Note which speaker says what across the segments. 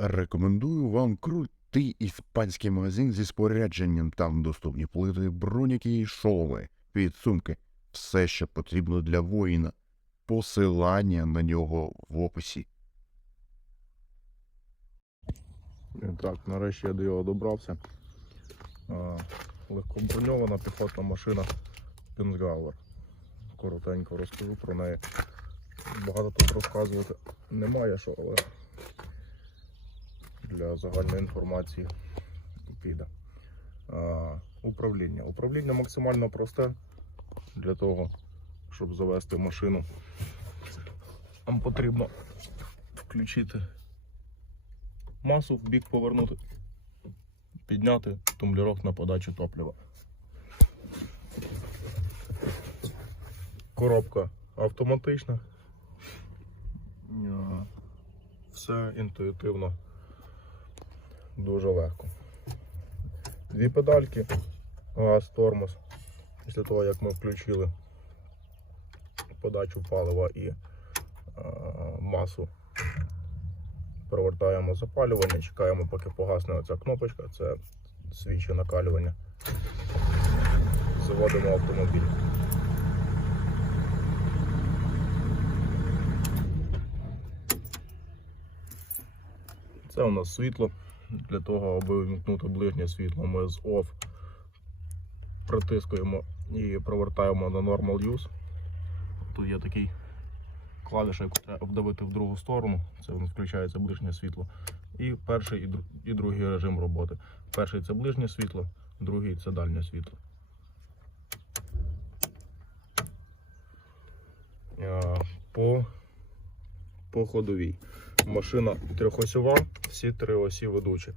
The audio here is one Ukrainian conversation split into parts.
Speaker 1: Рекомендую вам крутий іспанський магазин зі спорядженням. Там доступні плити, броніки і шоломи, підсумки. Все, що потрібно для воїна. Посилання на нього в описі.
Speaker 2: Так, нарешті я до його добрався. Легкоброньована піхотна машина Пінсгауер. Коротенько розкажу про неї. Багато тут розказувати немає що, але для загальної інформації піде. Управління. Управління максимально просте для того, щоб завести машину. Нам потрібно включити масу в бік повернути, підняти тумблерок на подачу топлива. Коробка автоматична. Все інтуїтивно, дуже легко. Дві педальки, газ, тормоз. Після того, як ми включили подачу палива і е, масу Провертаємо запалювання, чекаємо, поки погасне оця кнопочка, це свічі накалювання. Заводимо автомобіль. Це у нас світло. Для того, аби вимкнути ближнє світло, ми з OFF притискуємо і провертаємо на Normal Use. Тут є такий клавіша, яку треба обдавити в другу сторону, це включається ближнє світло. І перший і, другий режим роботи. Перший це ближнє світло, другий це дальнє світло. По, по ходовій. Машина трьохосьова, всі три осі ведучі.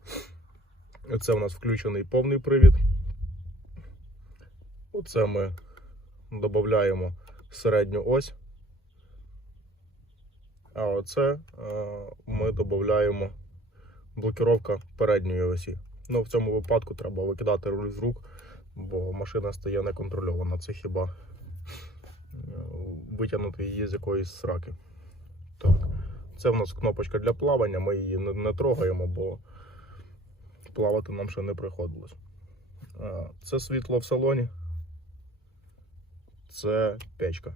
Speaker 2: Це у нас включений повний привід. Оце ми додаємо середню ось. А оце е, ми додаємо блокировка передньої осі. Ну, в цьому випадку треба викидати руль з рук, бо машина стає неконтрольована. Це хіба е, витягнути її з якоїсь сраки. Це в нас кнопочка для плавання, ми її не, трогаємо, бо плавати нам ще не приходилось. Це світло в салоні. Це печка.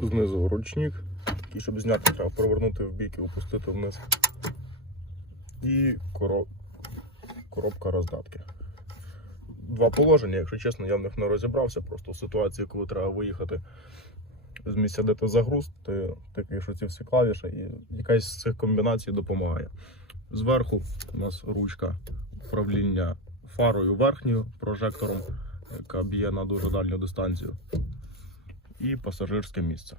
Speaker 2: Знизу ручник, і щоб зняти, треба провернути в бік і опустити вниз. І коро- коробка роздатки. Два положення, якщо чесно, я в них не розібрався. Просто в ситуації, коли треба виїхати з місця, де ти загруз, ти тикаєш оці всі клавіші, і якась з цих комбінацій допомагає. Зверху у нас ручка управління фарою верхньою прожектором, яка б'є на дуже дальню дистанцію і пасажирське місце.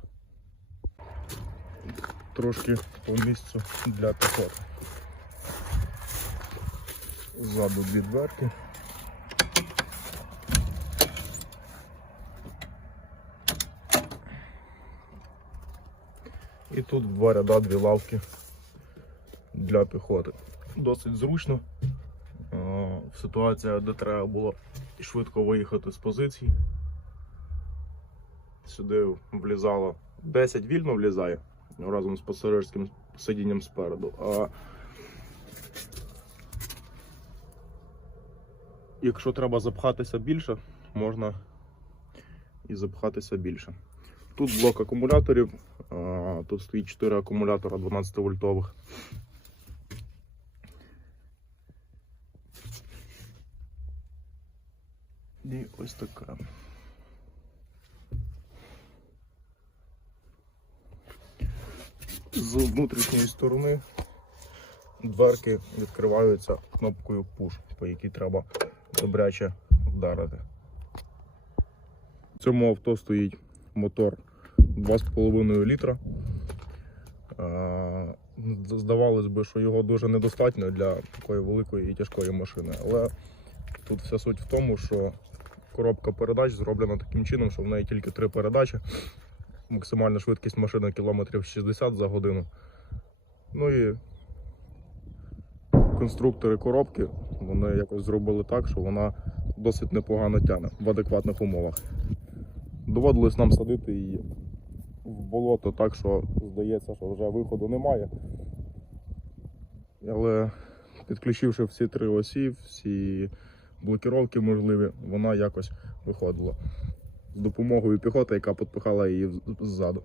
Speaker 2: Трошки по місцю для піхоти. Ззаду дві дверки. І тут два ряда дві лавки для піхоти. Досить зручно. В ситуації, де треба було швидко виїхати з позицій. Сюди влізало 10 вільно влізає разом з пасажирським сидінням спереду. А якщо треба запхатися більше, можна і запхатися більше. Тут блок акумуляторів, тут стоїть 4 акумулятора 12 вольтових. І ось така. З внутрішньої сторони дверки відкриваються кнопкою Push, по якій треба добряче вдарити. В цьому авто стоїть мотор 2,5 літра. Е, Здавалось би, що його дуже недостатньо для такої великої і тяжкої машини. Але тут вся суть в тому, що коробка передач зроблена таким чином, що в неї тільки три передачі максимальна швидкість машини кілометрів 60 за годину. Ну і конструктори коробки вони якось зробили так, що вона досить непогано тягне в адекватних умовах. Доводилось нам садити її в болото так, що здається, що вже виходу немає. Але підключивши всі три осі, всі блокіровки можливі, вона якось виходила з допомогою піхоти, яка підпихала її ззаду.